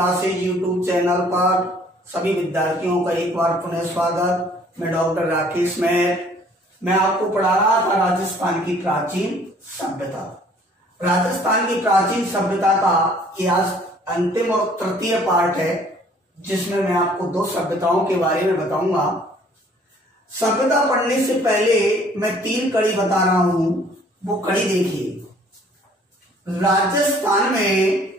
Classes YouTube channel पर सभी विद्यार्थियों का एक बार पुनः स्वागत। मैं डॉक्टर राकेश मेहर। मैं आपको पढ़ा रहा था राजस्थान की प्राचीन सभ्यता। राजस्थान की प्राचीन सभ्यता का ये आज अंतिम और तृतीय पार्ट है, जिसमें मैं आपको दो सभ्यताओं के बारे में बताऊंगा। सभ्यता पढ़ने से पहले मैं 3 कड़ी बता रहा हूं, वो कड़ी देखिए। राजस्थान में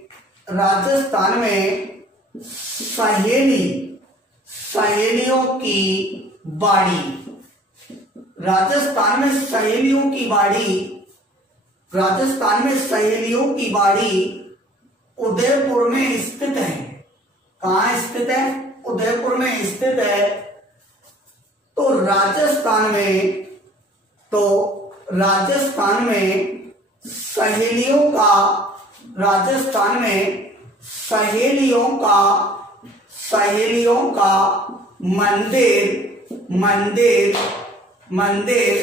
सहेलियों की बाड़ी। राजस्थान में सहेलियों की बाड़ी उदयपुर में स्थित है। कहाँ स्थित है? उदयपुर में स्थित है। तो राजस्थान में सहेलियों का मंदिर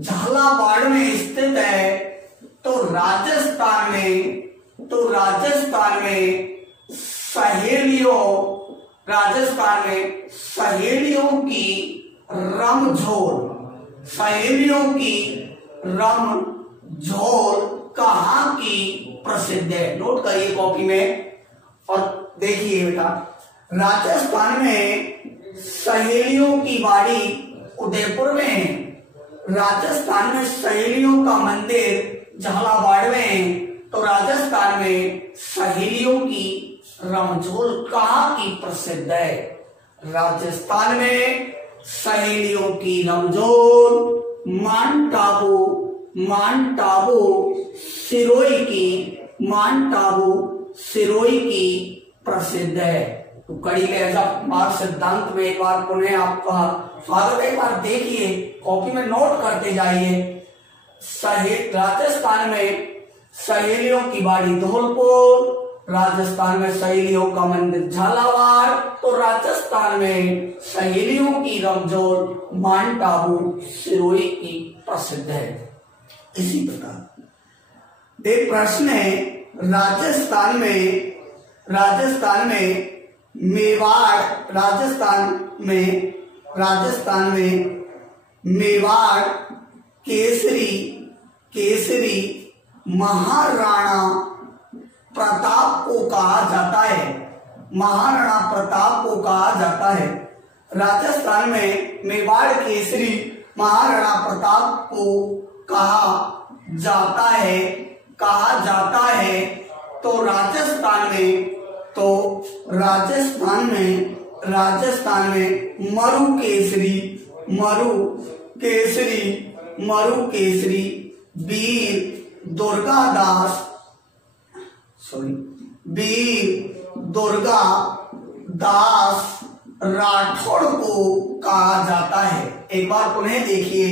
झालावाड़ में स्थित है। तो राजस्थान में सहेलियों की रमझोल कहाँ की प्रसिद्ध है? नोट करिए कॉपी में और देखिए बेटा। राजस्थान में सहेलियों की बाड़ी उदयपुर में है। राजस्थान में सहेलियों का मंदिर झालावाड़ में है। तो राजस्थान में सहेलियों की रमझोल कहाँ की प्रसिद्ध है? राजस्थान में सहेलियों की रमझोल माउंट सिरोही की प्रसिद्ध है। तो कड़ी लहजा मार्ग सिद्धांत में एक बार पुनः आपका स्वागत है। एक बार देखिए, कॉपी में नोट करते जाइए। राजस्थान में सहेलियों की बाड़ी धौलपुर, राजस्थान में सहेलियों का मंदिर झालावाड़, तो राजस्थान में सहेलियों की रमझोल माउंट आबू सिरोही की प्रसिद्ध है। इसी प्रकार एक प्रश्न है, राजस्थान में मेवाड़ केसरी महाराणा प्रताप को कहा जाता है। राजस्थान में मेवाड़ केसरी महाराणा प्रताप को कहा जाता है। तो राजस्थान में मरु केसरी वीर दुर्गा दास राठौड़ को कहा जाता है। एक बार पुनः देखिए,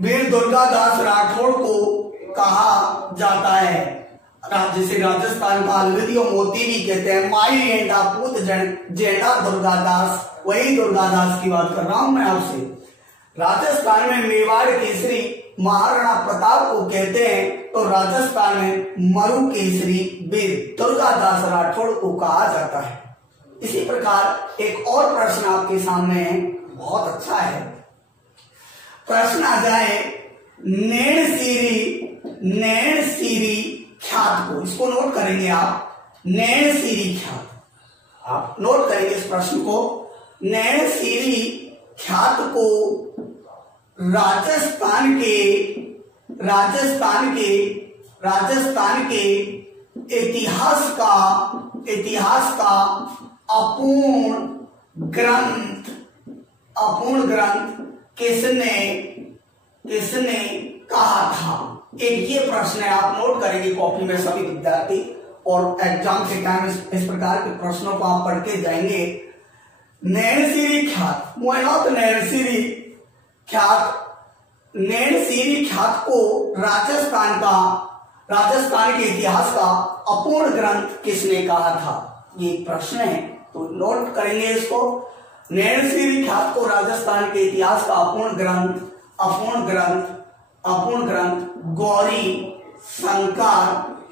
वीर दुर्गा दास राठौड़ को कहा जाता है, जिसे राजस्थान का अलविदी और मोती भी कहते हैं। माई एंडा पूत जेंडा दुर्गा दास, वही दुर्गा दास की बात कर रहा हूं मैं आपसे। राजस्थान में मेवाड़ केसरी महाराणा प्रताप को कहते हैं। तो राजस्थान में मरु केसरी वीर दुर्गा दास राठौड़ को कहा जाता है। इसी प्रकार एक और प्रश्न आपके सामने है, बहुत अच्छा है। प्रश्न आ जाए, नैन सीरी ख्यात को, इसको नोट करेंगे आप। नैन सीरी ख्यात, आप नोट करेंगे इस प्रश्न को। नैन सीरी ख्यात को राजस्थान के इतिहास का अपूर्ण ग्रंथ किसने कहा था? एक ये प्रश्न है, आप नोट करेंगे कॉपी में सभी विद्यार्थी, और एग्जाम के टाइम इस प्रकार के प्रश्नों को आप पढ़ के जाएंगे। नैन सीरी ख्यात, नैन सीरी ख्यात को राजस्थान के इतिहास का अपूर्ण ग्रंथ किसने कहा था? ये प्रश्न है, तो नोट करेंगे इसको। नैन सीरी ख्यात को राजस्थान के इतिहास का अपूर्ण ग्रंथ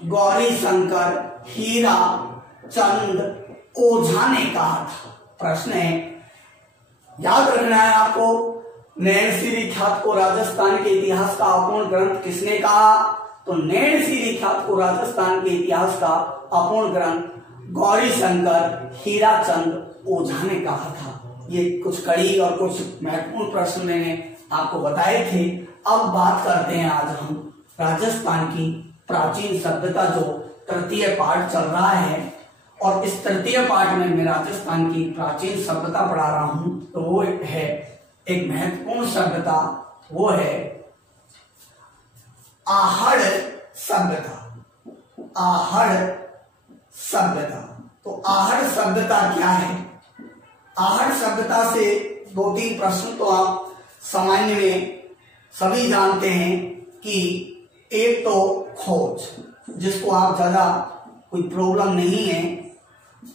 गौरी शंकर हीरा चंद ओझा ने कहा था। प्रश्न है, याद रखना है आपको, नैनसी ख्यात को राजस्थान के इतिहास का अपूर्ण ग्रंथ किसने कहा? तो नैनसी ख्यात को राजस्थान के इतिहास का अपूर्ण ग्रंथ गौरी शंकर हीराचंद ओझा ने कहा था। ये कुछ कड़ी और कुछ महत्वपूर्ण प्रश्न मैंने आपको बताए थे। अब बात करते हैं आज हम राजस्थान की प्राचीन सभ्यता, जो तृतीय पाठ चल रहा है, और इस तृतीय पाठ में मैं राजस्थान की प्राचीन सभ्यता पढ़ा रहा हूं। तो वो है एक महत्वपूर्ण सभ्यता, वो है आहड़ सभ्यता। आहड़ सभ्यता। तो आहड़ सभ्यता क्या है? आहड़ सभ्यता से 2-3 प्रश्न तो आप सामान्य में सभी जानते हैं कि एक तो खोज, जिसको आप ज्यादा कोई प्रॉब्लम नहीं है।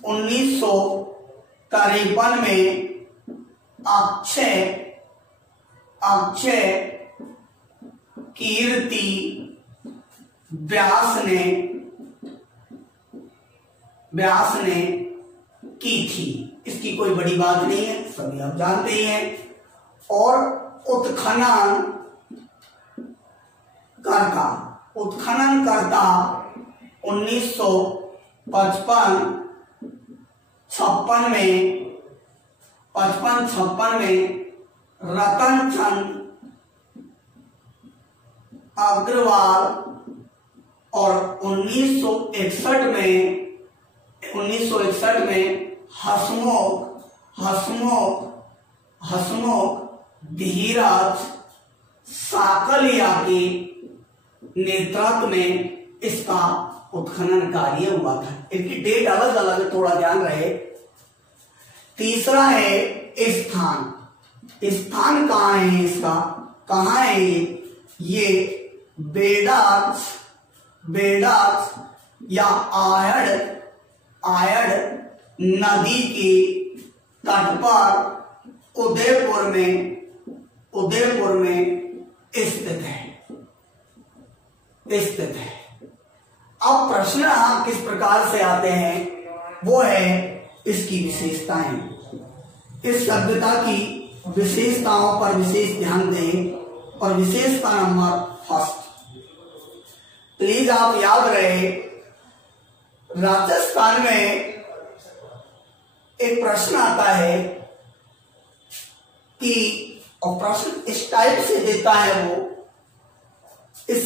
1953 में अक्षय कीर्ति व्यास ने की थी। इसकी कोई बड़ी बात नहीं है, सभी आप जानते ही हैं। और उत्खनन करता 1955-56 में रतन चंद अग्रवाल, और 1961 में हसमुख धीरज साकलिया के नेतृत्व में इसका उत्खनन कार्य हुआ था। इनकी डेट अलग अलग है, थोड़ा ध्यान रहे। तीसरा है स्थान कहाँ है इसका? कहाँ है ये बेडाक्स या आयड़ नदी के तट पर उदयपुर में स्थित है। अब प्रश्न किस प्रकार से आते हैं, वो है इसकी विशेषताएं। इस सभ्यता की विशेषताओं पर विशेष ध्यान दें। और विशेषता नंबर 1, प्लीज आप याद रहे, राजस्थान में एक प्रश्न आता है कि, और प्रश्न इस टाइप से देता है वो, इस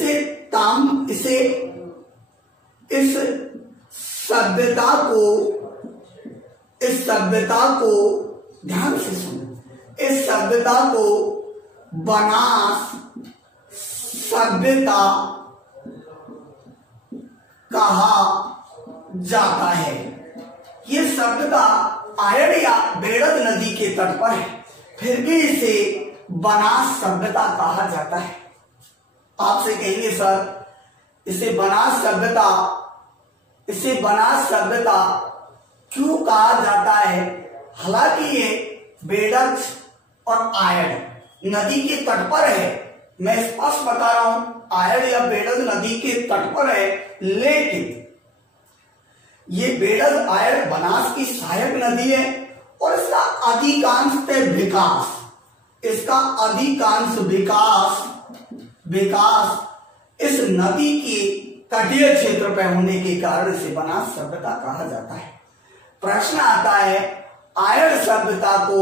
सभ्यता को ध्यान से सुनो। इस सभ्यता को बनास सभ्यता कहा जाता है। ये सभ्यता आयड़ या बेड़द नदी के तट पर है, फिर भी इसे बनास सभ्यता कहा जाता है। आपसे कहेंगे सर, इसे बनास सभ्यता क्यों कहा जाता है? हालांकि ये बेड़द और आयड़ नदी के तट पर है, मैं स्पष्ट बता रहा हूं, आयड़ या बेड़द नदी के तट पर है, लेकिन ये बेड़द आयड़ बनास की सहायक नदी है और इसका अधिकांश विकास इस नदी के तटीय क्षेत्र पर होने के कारण इसे बनास सभ्यता कहा जाता है। प्रश्न आता है, आयड़ सभ्यता को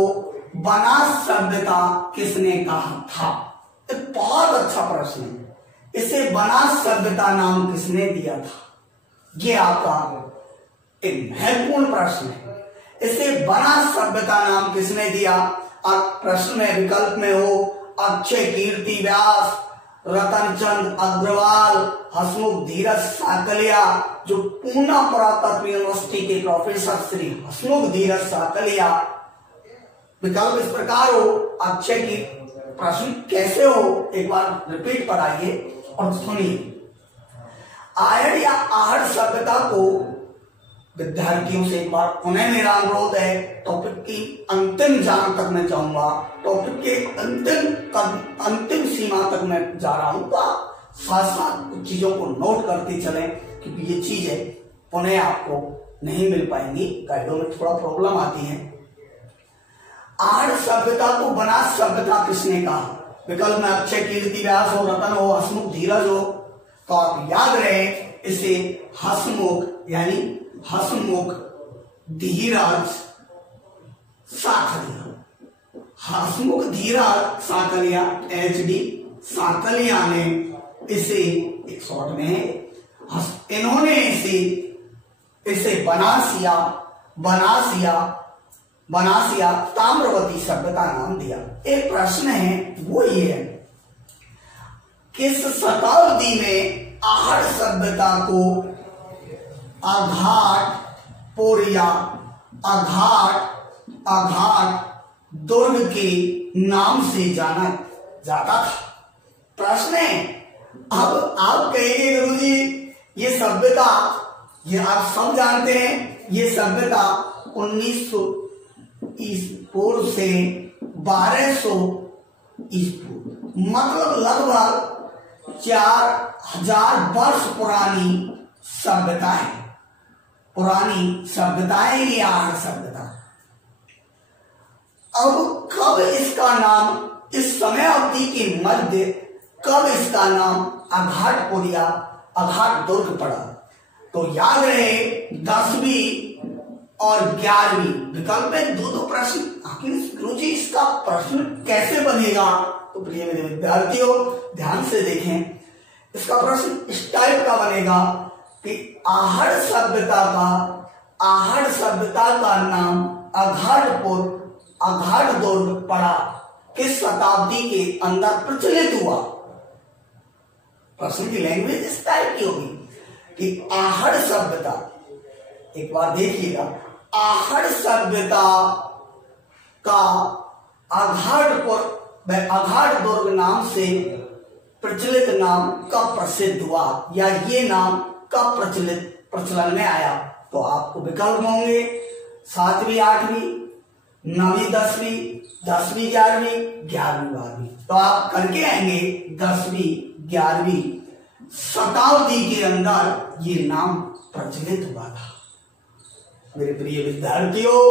बनास सभ्यता किसने कहा था? एक बहुत अच्छा प्रश्न है। इसे बनास सभ्यता नाम किसने दिया था? ये आपका एक महत्वपूर्ण प्रश्न है। इसे बनास सभ्यता नाम किसने दिया? प्रश्न में विकल्प में हो अक्षय कीर्ति व्यास, रतनचंद अग्रवाल, हसमुख धीरज साकलिया, जो पूना पुरातत्व यूनिवर्सिटी के प्रोफेसर श्री हसमुख धीरज साकलिया। विकल्प इस प्रकार हो, अक्षय की प्रश्न कैसे हो, एक बार रिपीट कराइए और सुनिए। आयड़ या आहड़ सभ्यता को विद्यार्थियों से एक बार पुनः मेरा अनुरोध है, टॉपिक की अंतिम जान तक मैं चाहूंगा, टॉपिक के अंतिम सीमा तक मैं जा रहा हूं, तो साथ साथ कुछ चीजों को नोट करते चलें, क्योंकि ये चीजें पुनः आपको नहीं मिल पाएंगी, गाइडों में थोड़ा प्रॉब्लम आती है। आहड़ सभ्यता को बनास सभ्यता किसने कहा? विकल्प में अक्षय, कीर्ति, व्यास हो, रतन हो, हसमुख, धीरज हो, तो आप याद रहे इसे हसमुख यानी हसमुख धीरज साकलिया, हसमुख धीरज साकलिया, एचडी साकलिया ने इसे एक शॉर्ट में इन्होंने इसे बनासिया ताम्रवती सभ्यता नाम दिया। एक प्रश्न है वो ये है, किस शताब्दी में आहड़ सभ्यता को अघाट दुर्ग के नाम से जाना जाता था? प्रश्न है। अब आप कहेंगे गुरुजी ये सभ्यता, ये आप सब जानते हैं, ये सभ्यता 1900 ईसा पूर्व से 1200 ईसा पूर्व, मतलब लगभग 4000 वर्ष पुरानी सभ्यता है। पुरानी सभ्यताएं ये आहड़ सभ्यता। अब कब इसका नाम, इस समय अवधि के मध्य कब इसका नाम अघाटपुर या अघाट दुर्ग पड़ा? तो याद रहे 10वीं और 11वीं विकल्प में दो प्रश्न। गुरुजी इसका प्रश्न कैसे बनेगा? तो प्रिय मेरे विद्यार्थियों ध्यान से देखें, इसका प्रश्न इस टाइप का बनेगा कि आहड़ सभ्यता का नाम अघाटपुर अघाट दुर्ग पड़ा किस शताब्दी के अंदर प्रचलित हुआ? प्रश्न की लैंग्वेज इस टाइप की होगी कि आहड़ सभ्यता, एक बार देखिएगा, आहड़ सभ्यता का अघाट दुर्ग नाम से प्रचलित नाम कब प्रसिद्ध हुआ या ये नाम कब प्रचलन में आया? तो आपको विकल्प होंगे 7वीं 8वीं, 9वीं 10वीं, 10वीं 11वीं, 11वीं 12वीं। तो आप करके आएंगे 10वीं 11वीं शताब्दी के अंदर ये नाम प्रचलित हुआ था। मेरे प्रिय विद्यार्थियों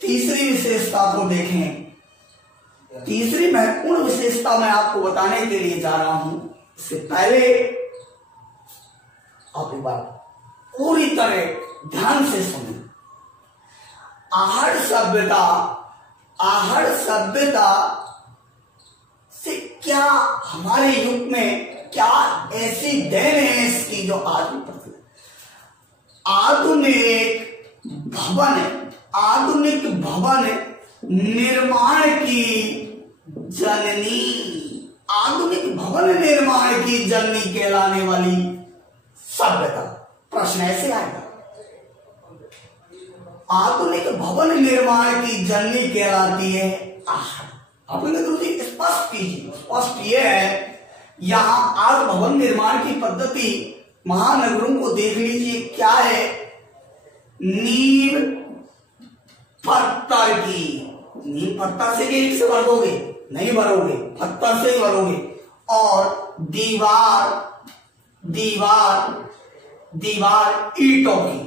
तीसरी विशेषता को देखें। तीसरी महत्वपूर्ण विशेषता मैं आपको बताने के लिए जा रहा हूं, इससे पहले आप एक बार पूरी तरह ध्यान से सुनें। आहड़ सभ्यता से क्या हमारे युग में क्या ऐसी देन है इसकी जो आज भी प्रचलित? आधुनिक भवन निर्माण की जननी, आधुनिक भवन निर्माण की जननी कहलाने वाली सभ्यता। प्रश्न ऐसे आएगा, आधुनिक भवन निर्माण की जननी कहलाती है आहड़। अपने गुरुजी स्पष्ट कीजिए। स्पष्ट ये है, यहां आज भवन निर्माण की पद्धति महानगरों को देख लीजिए, क्या है? नींव पत्थर की, नींव पत्थर से ईंट से भरोगे नहीं, भरोगे पत्थर से ही भरोगे। और दीवार ईंटों की,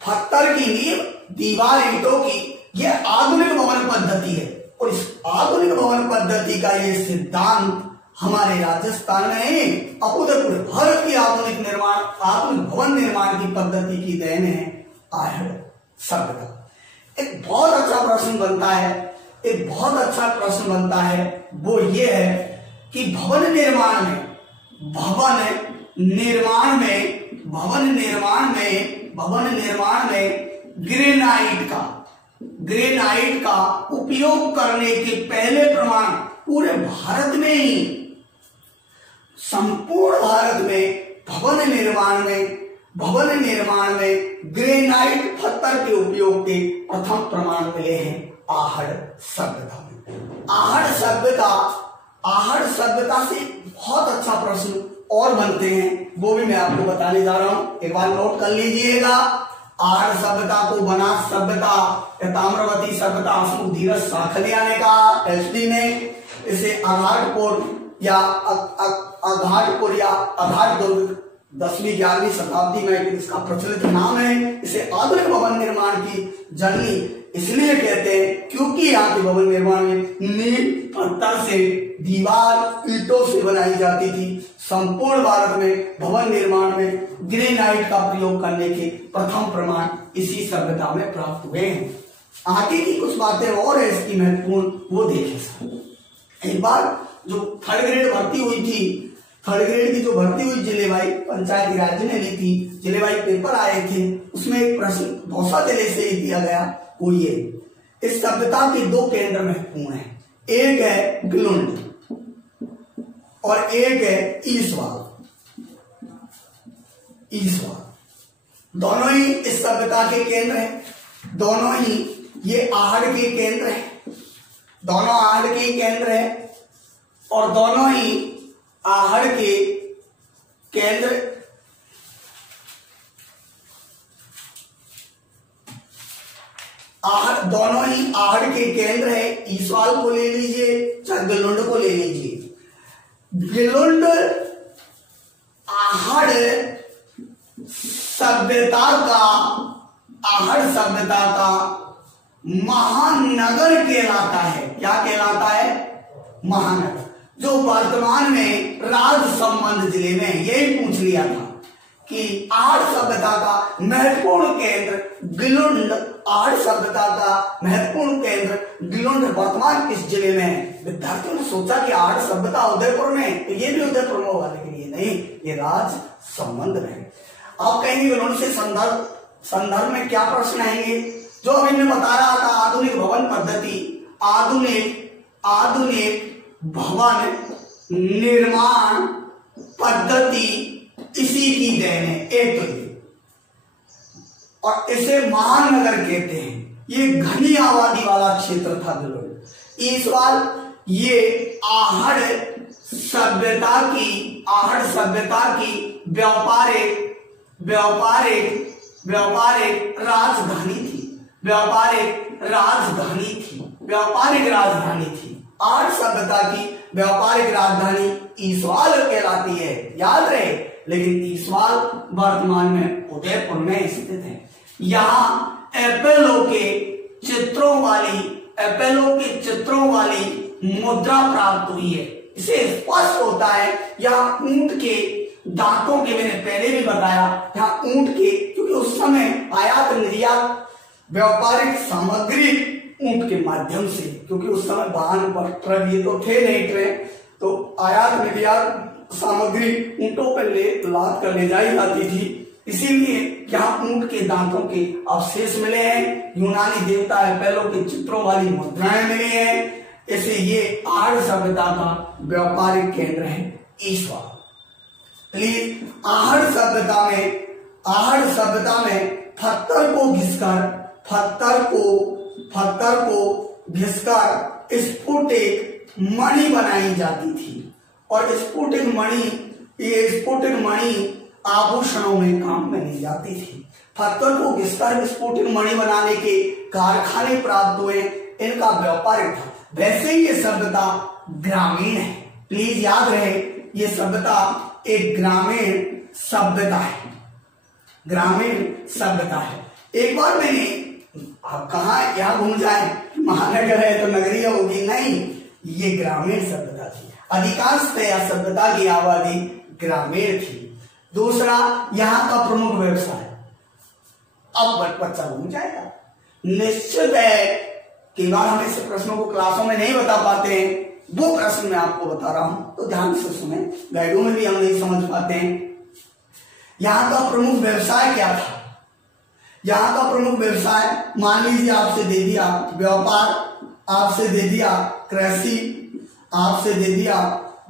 पत्थर की नींव, दीवार ईंटों की, यह आधुनिक भवन पद्धति है। और इस आधुनिक भवन पद्धति का ये सिद्धांत हमारे राजस्थान में अपूर्व भारत की आधुनिक भवन निर्माण की पद्धति की देन है आहड़ सभ्यता। एक बहुत अच्छा प्रश्न बनता है, वो ये है कि भवन निर्माण में ग्रेनाइट का उपयोग करने के पहले प्रमाण पूरे भारत में ही, संपूर्ण भारत में भवन निर्माण में ग्रेनाइट पत्थर के उपयोग के प्रथम प्रमाण मिले हैं आहड़ सभ्यता में। आहड़ सभ्यता से बहुत अच्छा प्रश्न और बनते हैं, वो भी मैं आपको बताने जा रहा हूं, एक बार नोट कर लीजिएगा। आहड़ सभ्यता को बनास सभ्यता या ताम्रवती सभ्यता हसमुख धीरज साखलिया ने कहा, एसडी ने इसे अघाटपुर या अघाट दुर्ग 10वीं 11वीं शताब्दी में इसका प्रचलित नाम है। इसे आधुनिक भवन निर्माण की जननी इसलिए कहते हैं क्योंकि यहाँ के भवन निर्माण में नींव पत्थर से, दीवार ईंटों से बनाई जाती थी। संपूर्ण भारत में भवन निर्माण में ग्रेनाइट का प्रयोग करने के प्रथम प्रमाण इसी सभ्यता में प्राप्त हुए हैं। आगे की कुछ बातें और है इसकी महत्वपूर्ण, वो देखें सर। एक बार जो थर्ड ग्रेड भर्ती हुई थी, थर्ड ग्रेड की जो भर्ती हुई जिलेवाई पंचायती राज ने ली थी, जिलेवाई पेपर आए थे, उसमें एक प्रश्न दौसा जिले से ही दिया गया, वो ये, इस सभ्यता के 2 केंद्र महत्वपूर्ण है, एक है गिलुंड और एक है ईसवाल। दोनों ही इस सभ्यता के केंद्र हैं, दोनों ही ये आहड़ के केंद्र हैं, दोनों आहड़ के केंद्र हैं और दोनों ही आहड़ के केंद्र दोनों ही आहड़ के केंद्र है। ईसवाल को ले लीजिए चाहे गिलुंड को ले लीजिए। गिलुंड आहड़ सभ्यता का महानगर कहलाता है। क्या कहलाता है? महानगर, जो वर्तमान में राजसमंद जिले में, यही पूछ लिया था कि आहड़ सभ्यता का महत्वपूर्ण केंद्र गिलुंड, आहड़ सभ्यता का महत्वपूर्ण केंद्र गिलुंड वर्तमान किस जिले में है? विद्यार्थियों ने सोचा कि आहड़ सभ्यता उदयपुर में, तो ये भी उदयपुर में होगा, लेकिन ये नहीं, ये राजसमंद में। आप कहेंगे गिलुंड से संदर्भ में क्या प्रश्न आएंगे? जो अभी मैं बता रहा था, आधुनिक भवन पद्धति, आधुनिक भवन निर्माण पद्धति इसी की देन है, एक तो ये, और इसे महानगर कहते हैं। ये घनी आबादी वाला क्षेत्र था गिलुंड। ईसवाल ये आहड़ सभ्यता की व्यापारिक राजधानी थी। आहड़ सभ्यता की व्यापारिक राजधानी ईसवाल कहलाती है, याद रहे। लेकिन ईसवाल वर्तमान में उदयपुर में स्थित है। यहाँ एपोलो के चित्रों वाली मुद्रा प्राप्त हुई है। इसे स्पष्ट होता है यहाँ ऊंट के दांतों के, मैंने पहले भी बताया, यहाँ ऊंट के, क्योंकि उस समय आयात निर्यात व्यापारिक सामग्री ऊंट के माध्यम से, क्योंकि उस समय वाहन पर ट्रक ये तो थे नहीं ट्रेन, तो आयात निर्यात सामग्री ऊंटों पर लाद कर ले जाई जाती थी। इसीलिए यहाँ ऊंट के दांतों के अवशेष मिले हैं। यूनानी देवता एपोलो के चित्रों वाली मुद्राएं मिली हैं। ऐसे ये आहड़ सभ्यता का व्यापारिक केंद्र है ईसवाल। प्लीज, आहड़ सभ्यता में पत्थर को घिसकर स्फुटिक मणि बनाई जाती थी, और स्फुटिक मणि आभूषणों में काम में ली जाती थी। पत्थर को घिसकर स्फुटिक मणि बनाने के कारखाने प्राप्त हुए, इनका व्यापारिक था। वैसे ही ये सभ्यता ग्रामीण है। प्लीज याद रहे, ये सभ्यता एक ग्रामीण सभ्यता है। एक बार मैंने, आप कहा यहाँ घूम जाए, महानगर है तो नगरीय होगी, नहीं, ये ग्रामीण सभ्यता थी। अधिकांशतः सभ्यता की आबादी ग्रामीण थी। दूसरा, यहाँ का प्रमुख व्यवसाय, अब बच्चा घूम जाएगा। निश्चित है कि बार हम ऐसे प्रश्नों को क्लासों में नहीं बता पाते हैं, वो प्रश्न मैं आपको बता रहा हूं, तो ध्यान से सुने, गाइडों में भी हम नहीं समझ पाते हैं। यहाँ का प्रमुख व्यवसाय क्या था? यहाँ का प्रमुख व्यवसाय, मान लीजिए आपसे दे दिया व्यापार, आपसे दे दिया कृषि, आपसे दे दिया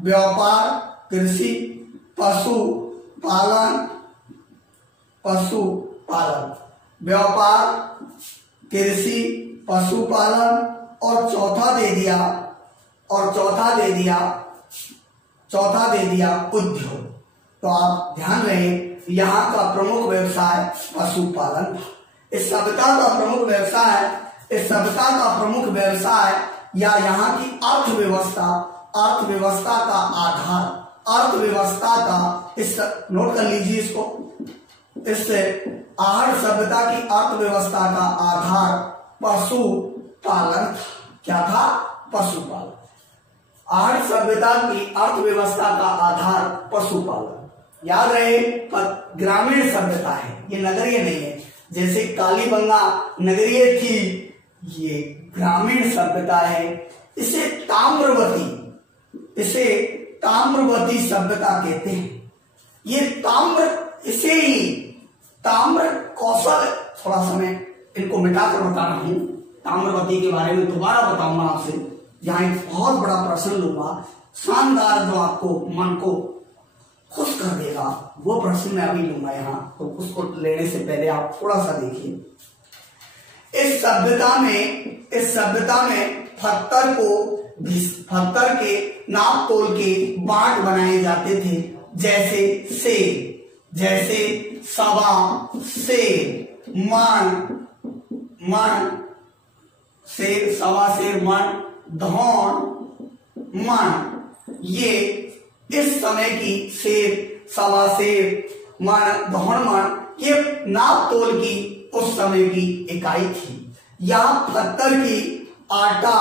व्यापार, कृषि, पशुपालन, व्यापार, कृषि, पशुपालन, और चौथा दे दिया उद्योग। तो आप ध्यान रहे, यहाँ का प्रमुख व्यवसाय पशुपालन था। इस सभ्यता का प्रमुख व्यवसाय या यहाँ की अर्थव्यवस्था का अर्थव्यवस्था का, इस नोट कर लीजिए इसको, इससे आहड़ सभ्यता की अर्थव्यवस्था का आधार पशुपालन था। क्या था? पशुपालन। आहड़ सभ्यता की अर्थव्यवस्था का आधार पशुपालन। याद रहे, ग्रामीण सभ्यता है, ये नगरीय नहीं है। जैसे कालीबंगा नगरीय थी, ये ग्रामीण सभ्यता है। इसे ताम्रवती सभ्यता कहते हैं। ये इसे ही ताम्र कौशल, थोड़ा समय इनको मिटाकर बता रहा हूं, ताम्रवती के बारे में दोबारा बताऊंगा आपसे। यहाँ एक बहुत बड़ा प्रश्न लूंगा, शानदार, जो आपको मन को खुश कर देगा, वो प्रश्न मैं अभी लूंगा यहाँ। तो उसको लेने से पहले आप थोड़ा सा देखिए। इस सभ्यता में पत्थर के नाप तोल के बाट बनाए जाते थे, जैसे सवा सेर, शेर, सवा शेर, मन, धौन, मन। ये इस समय की शेर, सवा शेर, मन, धौन, मन, ये नाप तोल की उस समय की इकाई थी। यहां पत्थर की आटा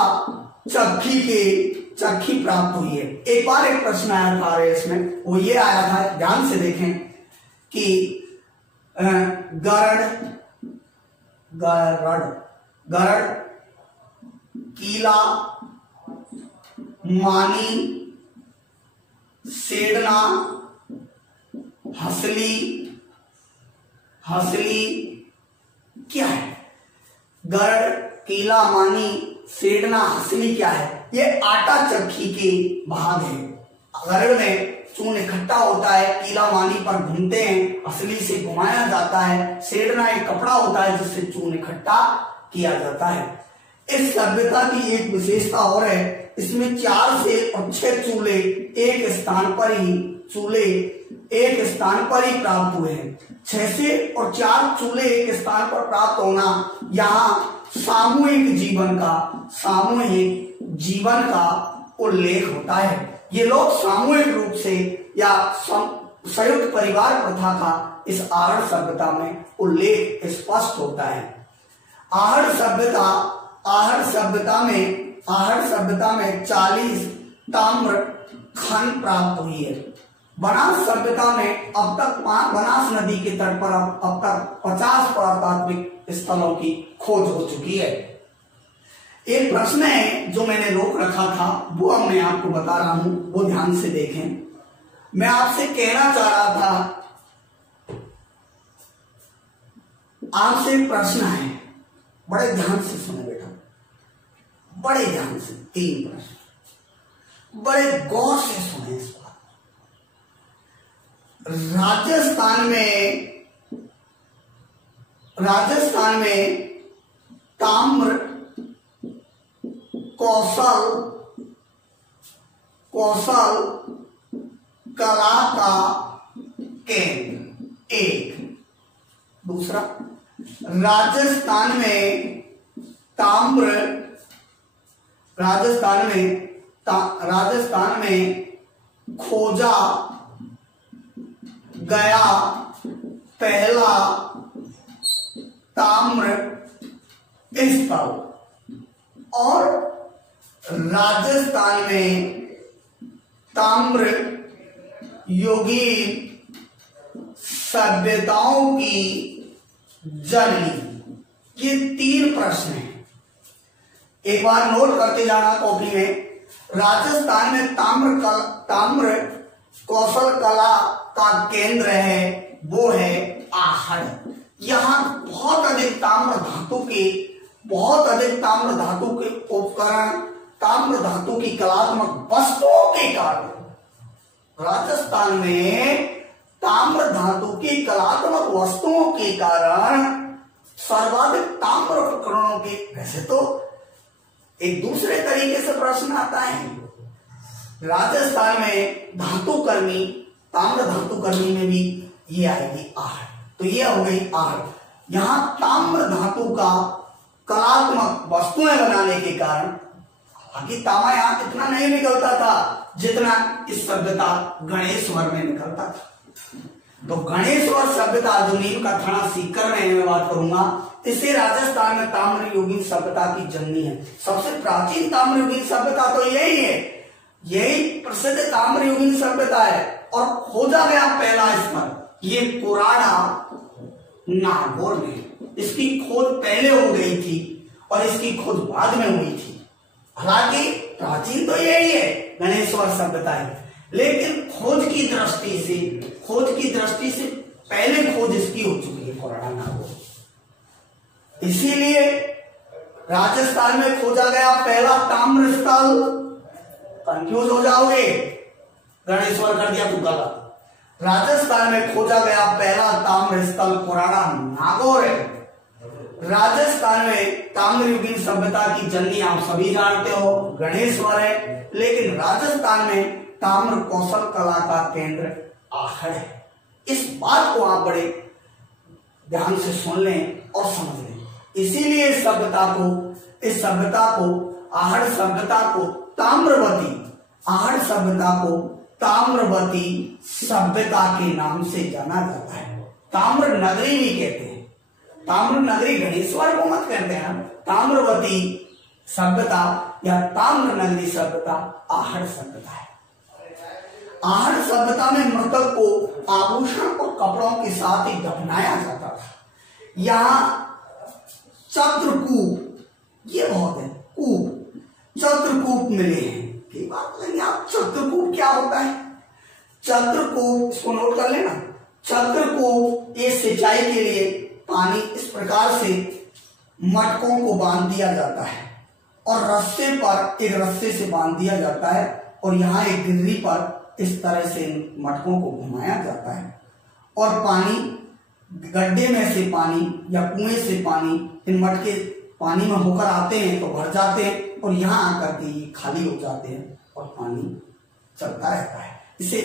चक्की प्राप्त हुई है। एक बार एक प्रश्न आया था इसमें, वो ये आया था, ध्यान से देखें कि गरड़, कीला, मानी, सेडना, हसली क्या है? गरड़, कीला, मानी, सेडना, हसली क्या है? ये आटा चक्की के भाग है। गरड़ में चून इकट्ठा होता है, कीला मानी पर घूमते हैं, हसली से घुमाया जाता है, सेडना एक कपड़ा होता है जिससे चून इकट्ठा किया जाता है। इस सभ्यता की एक विशेषता और है, इसमें 4 से 6 चूल्हे एक स्थान पर ही प्राप्त हुए हैं। 6 से 4 चूल्हे एक स्थान पर प्राप्त होना, यहाँ सामूहिक जीवन का उल्लेख होता है। ये लोग सामूहिक रूप से या संयुक्त परिवार प्रथा का इस आहड़ सभ्यता में उल्लेख स्पष्ट होता है। आहड़ सभ्यता में 40 ताम्र खन प्राप्त हुई है। बनास सभ्यता में अब तक बनास नदी के तट पर अब तक 50 पुरातात्विक स्थलों की खोज हो चुकी है। एक प्रश्न है जो मैंने रोक रखा था, वो अब मैं आपको बता रहा हूं, वो ध्यान से देखें। मैं आपसे कहना चाह रहा था, आपसे एक प्रश्न है, बड़े ध्यान से सुने बेटा, बड़े ध्यान से। 3 प्रश्न, बड़े गौर से सुने इस बात। राजस्थान में ताम्र कौशल कला का केंद्र एक। दूसरा, राजस्थान में खोजा गया पहला ताम्र स्थल, और राजस्थान में ताम्र युगी सभ्यताओं की जननी। ये 3 प्रश्न हैं, एक बार नोट करते जाना कॉपी में। राजस्थान में ताम्र कौशल कला का केंद्र है, वो है आहड़। यहाँ बहुत अधिक ताम्र धातु के उपकरण, ताम्र धातु की कलात्मक वस्तुओं के कारण राजस्थान में ताम्र धातु की कलात्मक वस्तुओं के कारण सर्वाधिक ताम्र उपकरणों के। वैसे तो एक दूसरे तरीके से प्रश्न आता है, राजस्थान में ताम्र धातुकर्मी में भी ये आएगी आहड़। तो ये हो गई आहड़। यहां ताम्र धातु का कलात्मक वस्तुएं बनाने के कारण, आगे तांबा यहां इतना नहीं निकलता था जितना इस सभ्यता गणेश्वर में निकलता था। तो गणेश्वर सभ्यता जो नीम का थाना सीकर में मैं बात करूंगा, इसे राजस्थान में ताम्रयुगीन सभ्यता की जननी है। सबसे प्राचीन ताम्रयुगीन सभ्यता तो यही है, यही प्रसिद्ध ताम्रयुगीन सभ्यता है। और खोजा गया पहला स्थल ये कोराडा नागौर में। इसकी खोज पहले हो गई थी और इसकी खोज बाद में हुई थी। हालांकि प्राचीन तो यही है, गणेश्वर सभ्यता है, लेकिन खोज की दृष्टि से पहले खोज इसकी हो चुकी है कोराडा नागौर। इसीलिए राजस्थान में खोजा गया पहला ताम्र स्थल, कंफ्यूज हो जाओगे, गणेश्वर कर दिया तो गलत। राजस्थान में खोजा गया पहला ताम्र स्थल कोराडा नागौर है। राजस्थान में ताम्रयुगीन सभ्यता की जननी आप सभी जानते हो गणेश्वर है, लेकिन राजस्थान में ताम्र कौशल कला का केंद्र आहड़ है। इस बात को आप बड़े ध्यान से सुन लें और समझ लें। इसीलिए इस सभ्यता को आहड़ सभ्यता को ताम्रवती सभ्यता के नाम से जाना जाता है। ताम्र नगरी भी कहते हैं, ताम्र नगरी गणेश्वर को मत कहते हैं, ताम्रवती सभ्यता या ताम्र नगरी सभ्यता आहड़ सभ्यता है। आहड़ सभ्यता में मृतक को आभूषण और कपड़ों के साथ ही दफनाया जाता था। यहाँ चत्रकूप, ये बहुत है, चत्रकूप मिले हैं। कई बार बोलेंगे आप चत्रकूप क्या होता है? चत्रकूप, इसको नोट कर लेना। चत्रकूप ये सिंचाई के लिए पानी इस प्रकार से मटकों को बांध दिया जाता है और एक रस्से से बांध दिया जाता है और यहाँ एक गिर्री पर इस तरह से मटकों को घुमाया जाता है और पानी गड्ढे में से पानी या कुएं से पानी इन मटके पानी में होकर आते हैं तो भर जाते हैं और यहाँ आकर के ये खाली हो जाते हैं और पानी चलता रहता है। इसे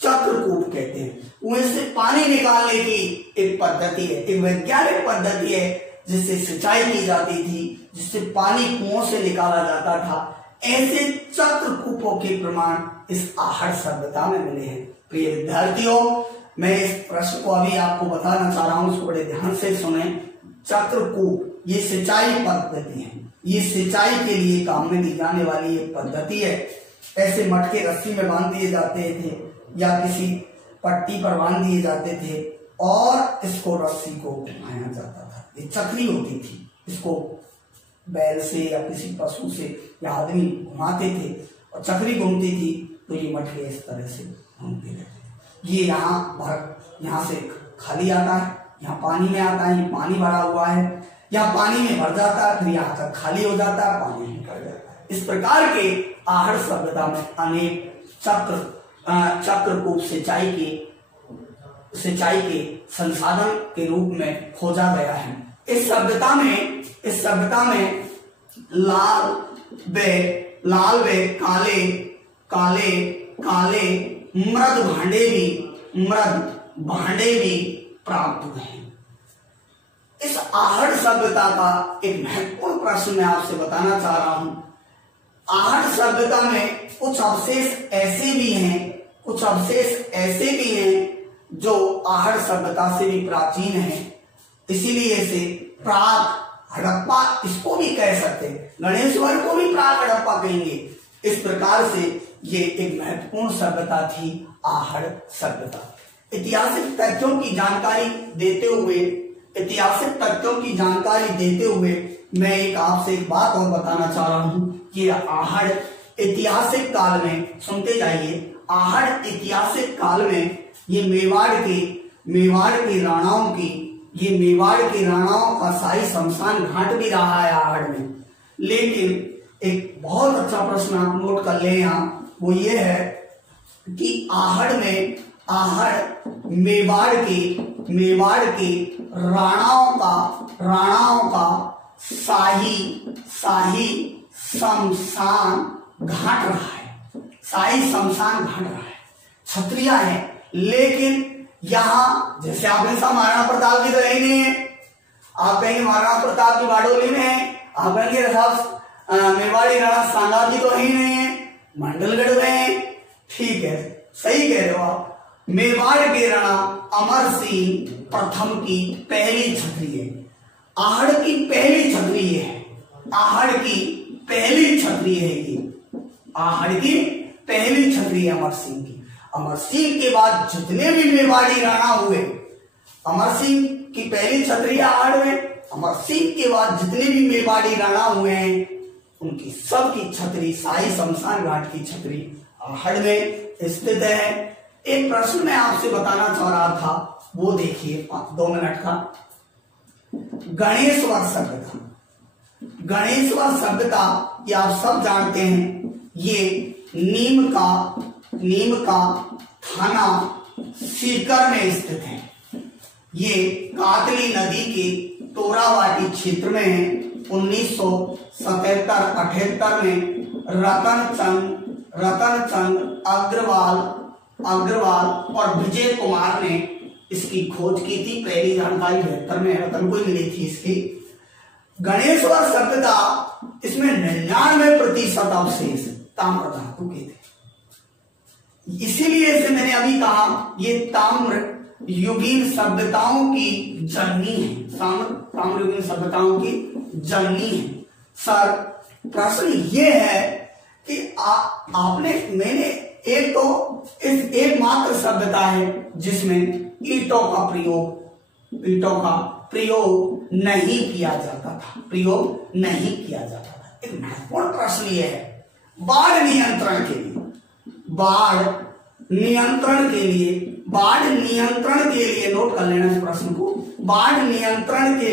चत्रकूप कहते हैं। कुएं से पानी निकालने की एक पद्धति है, एक वैज्ञानिक पद्धति है जिससे सिंचाई की जाती थी, जिससे पानी कुओं से निकाला जाता था। ऐसे चत्रकूपों के प्रमाण इस आहड़ सभ्यता में मिले हैं। प्रिय विद्यार्थियों, मैं इस प्रश्न को अभी आपको बताना चाह रहा हूं, इसको बड़े ध्यान से सुने। चत्रकूप ये सिंचाई पद्धति है, ये सिंचाई के लिए काम में ली जाने वाली एक पद्धति है। ऐसे मटके रस्सी में बांध दिए जाते थे या किसी पट्टी पर बांध दिए जाते थे और इसको रस्सी को घुमाया जाता था। ये चक्री होती थी, इसको बैल से या किसी पशु से या आदमी घुमाते थे और चक्री घूमती थी तो ये मटके इस तरह से घूमते रहते थे। ये यहाँ से खाली आता है, यहाँ पानी में आता है, ये पानी भरा हुआ है, यहाँ पानी में भर जाता है, फिर यहाँ तक खाली हो जाता है, पानी में निकल जाता है। इस प्रकार के आहड़ सभ्यता में अनेक चक्रकूप सिंचाई के संसाधन के रूप में खोजा गया है। इस सभ्यता में लाल व काले मृद भांडे भी प्राप्त हुए हैं। इस आहड़ सभ्यता का एक महत्वपूर्ण प्रश्न मैं आपसे बताना चाह रहा हूं। आहड़ सभ्यता में कुछ अवशेष ऐसे भी हैं जो आहड़ सभ्यता से भी प्राचीन है। इसीलिए इसे प्राक हड़प्पा इसको भी कह सकते हैं, गणेश्वर को भी प्राक हड़प्पा कहेंगे। इस प्रकार से ये एक महत्वपूर्ण सभ्यता थी आहड़ सभ्यता। ऐतिहासिक तथ्यों की जानकारी देते हुए मैं आपसे एक बात और बताना चाह रहा हूं कि आहड़ ऐतिहासिक काल में, सुनते जाइए, आहड़ ऐतिहासिक काल में ये मेवाड़ के राणाओं का शाही शमशान घाट भी रहा है आहड़ में। लेकिन एक बहुत अच्छा प्रश्न आप नोट कर लें यहाँ, वो ये है कि आहड़ मेवाड़ के राणाओं का शाही शमशान घाट रहा है, क्षत्रिय है। लेकिन यहाँ जैसे आपने कहा महाराणा प्रताप की तो है नहीं है, आप कहेंगे महाराणा प्रताप की बारडोली में है, आप कहेंगे मेवाड़ी राणा सांगा की तो ही नहीं है, मंडलगढ़ में है, ठीक है, सही कह रहे हो आप। मेवाड़ के राणा अमर सिंह प्रथम की पहली छतरी है। आहड़ की पहली छतरी है, आहड़ की पहली छतरी है ये, आहड़ की पहली छतरी है अमर सिंह की। अमर सिंह के बाद जितने भी मेवाड़ी राणा हुए, अमर सिंह की पहली छतरी आहड़ में, अमर सिंह के बाद जितने भी मेवाड़ी राणा हुए हैं उनकी सबकी छतरी शाही शमशान घाट की छतरी आहड़ में स्थित है। एक प्रश्न मैं आपसे बताना चाह रहा था, वो देखिए 2 मिनट का। गणेश्वर सभ्यता, गणेश्वर सभ्यता ये आप सब जानते हैं, ये नीम का थाना सीकर में स्थित है। ये कातली नदी के तोरावाटी क्षेत्र में है। 1977-78 में रतन चंद अग्रवाल और विजय कुमार ने इसकी खोज की थी। पहली जानकारी 72 में रतन को मिली थी इसकी। गणेश्वर सभ्यता, इसमें 99% अवशेष ताम्र धातु के थे, इसीलिए इसे मैंने अभी कहा ये ताम्र युगीन सभ्यताओं की जननी है, ताम्र युगीन सभ्यताओं की जननी है। सर प्रश्न ये है कि मैंने एक तो इस एकमात्र सभ्यता है जिसमें ईंटों का प्रयोग नहीं किया जाता था, एक महत्वपूर्ण प्रश्न ये है, बाढ़ नियंत्रण के लिए नोट कर लेना इस प्रश्न को। बाढ़ नियंत्रण के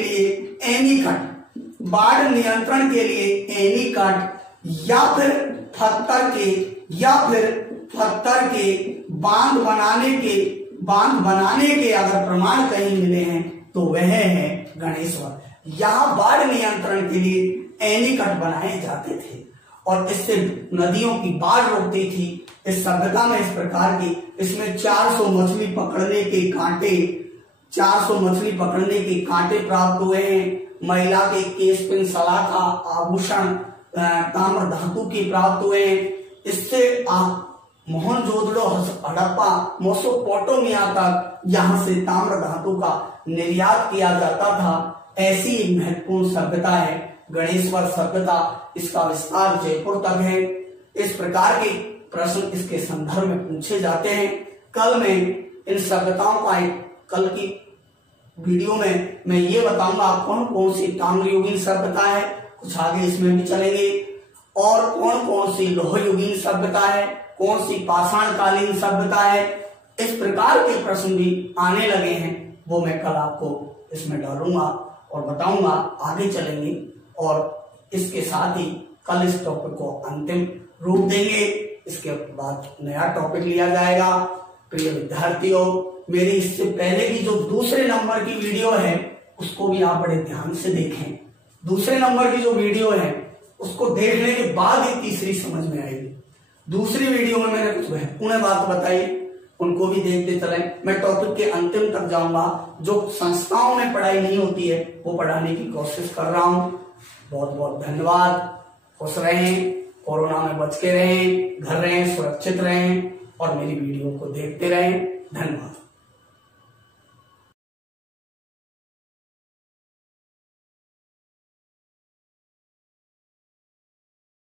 लिए एनीकट या फिर पत्थर के बांध बनाने के अगर प्रमाण कहीं मिले हैं तो वह है गणेश्वर। यहाँ बाढ़ नियंत्रण के लिए एनीकट बनाए जाते थे और इससे नदियों की बाढ़ रोकती थी। इस सभ्यता में इस प्रकार की, इसमें 400 मछली पकड़ने के कांटे प्राप्त हुए हैं। महिला के केश पिन सलाखा आभूषण ताम्र धातु के प्राप्त हुए हैं। इससे मोहनजोदड़ो हड़प्पा मेसोपोटामिया तक यहाँ से ताम्र धातु का निर्यात किया जाता था। ऐसी एक महत्वपूर्ण सभ्यता है गणेश्वर सभ्यता। इसका विस्तार जयपुर तक है। इस प्रकार के प्रश्न इसके संदर्भ में पूछे जाते हैं। कल मैं इन सभ्यताओं का कल की वीडियो में मैं ये बताऊंगा कौन कौन सी ताम्रयुगीन सभ्यता है, कुछ आगे इसमें भी चलेंगे, और कौन कौन सी लोहयुगीन सभ्यता है, कौन सी पाषाणकालीन सभ्यता है। इस प्रकार के प्रश्न भी आने लगे हैं, वो मैं कल आपको इसमें डालूंगा और बताऊंगा, आगे चलेंगे। और इसके साथ ही कल इस टॉपिक को अंतिम रूप देंगे। इसके बाद नया टॉपिक लिया जाएगा। प्रिय विद्यार्थियों, मेरी इससे पहले की जो दूसरे नंबर की वीडियो है उसको भी आप बड़े ध्यान से देखें। दूसरे नंबर की जो वीडियो है उसको देखने के बाद ही तीसरी समझ में आएगी। दूसरी वीडियो में मैंने कुछ महत्वपूर्ण बात बताई, उनको भी देखते चलें। मैं टॉपिक के अंतिम तक जाऊंगा। जो संस्थाओं में पढ़ाई नहीं होती है वो पढ़ाने की कोशिश कर रहा हूं। बहुत बहुत धन्यवाद। खुश रहें, कोरोना में बच के रहें, घर रहें, सुरक्षित रहें और मेरी वीडियो को देखते रहें। धन्यवाद।